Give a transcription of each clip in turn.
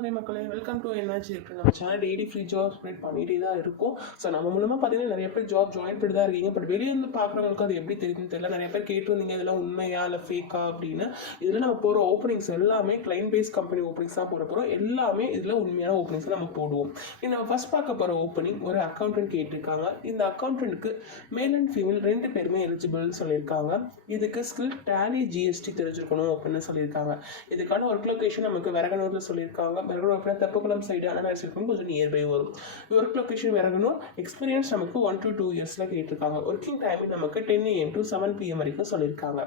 அதே மக்களே welcome to என்னாச்சு இருக்கு. நம்ம channel daily free job spread பண்ணிகிட்டே தான் இருக்கும். ஸோ நம்ம மூலமாக பார்த்தீங்கன்னா நிறைய பேர் ஜாப் ஜாயின் பண்ணி தான் இருக்கீங்க. பட் வெளியே இருந்து பார்க்குறவங்களுக்கு அது எப்படி தெரியுதுன்னு தெரியல. நிறைய பேர் கேட்டுருந்தீங்க இதெல்லாம் உண்மையா இல்லை ஃபேக்கா அப்படின்னு. இதில் நம்ம போகிற ஓப்பனிங்ஸ் எல்லாமே கிளைண்ட் பேஸ் கம்பெனி ஓப்பனிங்ஸ் தான் போட போகிறோம் எல்லாமே இதில் உண்மையான ஓப்பனிங்ஸ் நம்ம போடுவோம். இது நம்ம ஃபர்ஸ்ட் பார்க்க போகிற ஓப்பனிங் ஒரு அக்கௌண்டன்ட் கேட்டிருக்காங்க. இந்த அக்கௌண்ட்டுக்கு மேல் அண்ட் ஃபீமேல் ரெண்டு பேருமே எலிஜிபிள்னு சொல்லியிருக்காங்க. இதுக்கு ஸ்கில் டேலி ஜிஎஸ்டி தெரிஞ்சிருக்கணும் அப்படின்னு சொல்லியிருக்காங்க. இதுக்கான ஒர்க் லொக்கேஷன் நமக்கு விறகனூரில் சொல்லியிருக்காங்க. விறகனூர் அப்படின்னா தெப்பக்குளம் சைடு மாதிரி இருக்கும் கொஞ்சம் நியர்பை வரும். ஒர்க் லொகேஷன் இறங்கணும் எக்ஸ்பீரியன்ஸ் நமக்கு ஒன் டு டூ இயர்ஸில் கேட்டிருக்காங்க. ஒர்க்கிங் டைமிங் நமக்கு ten AM to seven PM வரைக்கும் சொல்லியிருக்காங்க.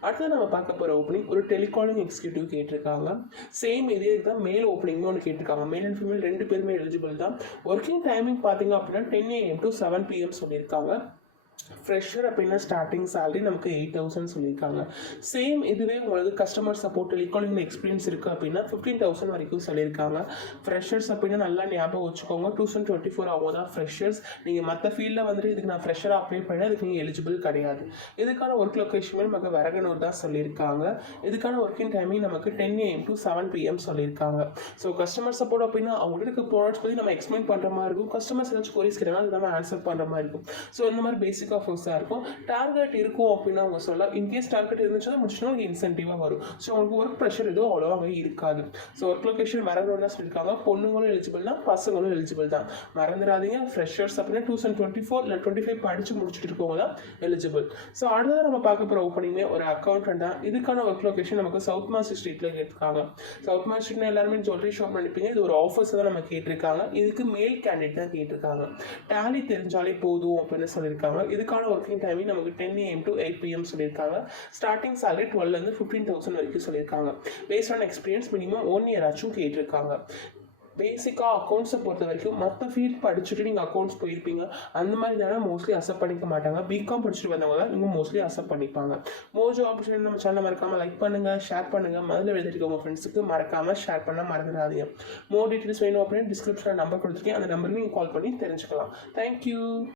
அடுத்து நம்ம பார்க்க போகிற ஓப்பனிங் ஒரு டெலிகாலிங் எக்ஸிக்யூட்டிவ் கேட்டிருக்காங்க. சேம் இதே தான் மேல் ஓப்பனிங்னு ஒன்று கேட்டிருக்காங்க. மேல் அண்ட் ஃபீமேல் ரெண்டு பேருமே எலிஜிபிள் தான். ஒர்க்கிங் டைமிங் பார்த்தீங்க அப்படின்னா ten AM to seven PM சொல்லியிருக்காங்க. ஃப்ரெஷர் அப்படின்னா ஸ்டார்டிங் சேலரி நமக்கு எயிட் தௌசண்ட் சொல்லியிருக்காங்க சேம் இதுவே உங்களுக்கு கஸ்டமர் சப்போர்ட் டெலிகாலிங் எக்ஸ்பீரியன்ஸ் இருக்குது அப்படின்னா ஃபிஃப்டீன் தௌசண்ட் வரைக்கும் சொல்லியிருக்காங்க ஃப்ரெஷர்ஸ் அப்படின்னா நல்லா ஞாபகம் வச்சுக்கோங்க. டூ தௌசண்ட் டுவெண்ட்டி ஃபோர் அவங்க தான் ஃப்ரெஷர்ஸ் நீங்கள் மற்ற ஃபீல்டில் வந்துட்டு இதுக்கு நான் ஃப்ரெஷராக அப்ளை பண்ணேன் அதுக்கு நீங்கள் எலிஜிபிள் கிடையாது. இதுக்கான ஒர்க் லொக்கேஷனுமே நமக்கு வரகனூர் தான் சொல்லியிருக்காங்க இதுக்கான ஒர்க்கிங் டைமிங் நமக்கு ten AM to seven PM சொல்லியிருக்காங்க ஸோ கஸ்டமர் சப்போர்ட் அப்படின்னா அவங்கள்ட்ட இருக்க ப்ராடக்ட்ஸ் பற்றி நம்ம எக்ஸ்பிளைன் பண்ணுற மாதிரி இருக்கும். கஸ்டமர்ஸ் ஏதாச்சும் கொரிஸ் கேட்டாங்கன்னா அது நம்ம ஆன்சர் பண்ணுற மாதிரி இருக்கும். ஸோ இந்த மாதிரி பேசிக் ஆஃபர்ஸாக இருக்கும். டார்கெட் இருக்கும் அப்படின்னு அவங்க சொல்ல இன்கேஸ் டார்கெட் இருந்துச்சுன்னா முடிச்சுன்னா உங்களுக்கு இன்சென்டிவாக வரும். ஸோ உங்களுக்கு ஒர்க் ப்ரெஷர் எதுவும் அவ்வளோவா அங்கே இருக்காது. ஸோ ஒர்க் லொக்கேஷன் மறந்துடும் தான் சொல்லியிருக்காங்க. பொண்ணுங்களும் எலிஜிபிள் தான் பசங்களும் எலிஜிபிள் தான். மறந்துடாதீங்க. ஃப்ரெஷர்ஸ் அப்படின்னா டூ தௌசண்ட் டுவெண்ட்டி ஃபோர் இல்லை டுவெண்ட்டி ஃபைவ் படித்து முடிச்சுட்டு இருக்கவங்க தான் எலிஜிபிள் ஸோ அடுத்ததாக நம்ம பார்க்க போகிற ஓப்பனிங்கே ஒரு அக்கௌண்ட் தான். இதுக்கான ஒர்க் லொக்கேஷன் நமக்கு சவுத் மாசி ஸ்ட்ரீட்டில் கேட்டிருக்காங்க. சவுத் மாசி ஸ்ட்ரீட்னா எல்லாருமே ஜுவல்லரி ஷாப் நினைப்பீங்க இது ஒரு ஆஃபர்ஸ் தான் நம்ம கேட்டிருக்காங்க. இதுக்கு மேல் கேண்டிடேட் தான் கேட்டிருக்காங்க. டேலி தெரிஞ்சாலே போதும் அப்படின்னு சொல்லியிருக்காங்க. இது இதுக்கான ஒர்க்கிங் டைமிங் நமக்கு ten AM to eight PM சொல்லியிருக்காங்க. ஸ்டார்டிங் salary 12 இருந்து ஃபிஃப்டீன் தௌசண்ட் வரைக்கும் சொல்லியிருக்காங்க. Based on experience minimum one year ஆச்சும் கேட்டிருக்காங்க. பேசிக்காக அக்கௌண்ட்ஸை பொறுத்த வரைக்கும் மற்ற ஃபீல்ட் படிச்சுட்டு நீங்கள் அக்கௌண்ட்ஸ் போயிருப்பீங்க. அந்த மாதிரி தானே மோஸ்ட்லி அக்செப்ட் பண்ணிக்க மாட்டாங்க. பிகாம் படிச்சுட்டு வந்தவங்க தான் இவங்க மோஸ்ட்லி அக்செப்ட் பண்ணிப்பாங்க. மோஜோ ஆப்ஷன் நம்ம சேனல் மறக்காமல் லைக் பண்ணுங்கள் ஷேர் பண்ணுங்கள் முதல்ல எழுதிட்டு உங்கள் ஃப்ரெண்ட்ஸுக்கு மறக்காமல் ஷேர் பண்ண மறந்துடாதீங்க. மோர் டீட்டெயில்ஸ் வேணும் அப்படின்னு டிஸ்கிரிப்ஷனில் நம்பர் கொடுத்துருக்கேன். அந்த நம்பருக்கு நீங்கள் கால் பண்ணி தெரிஞ்சுக்கலாம். தேங்க்யூ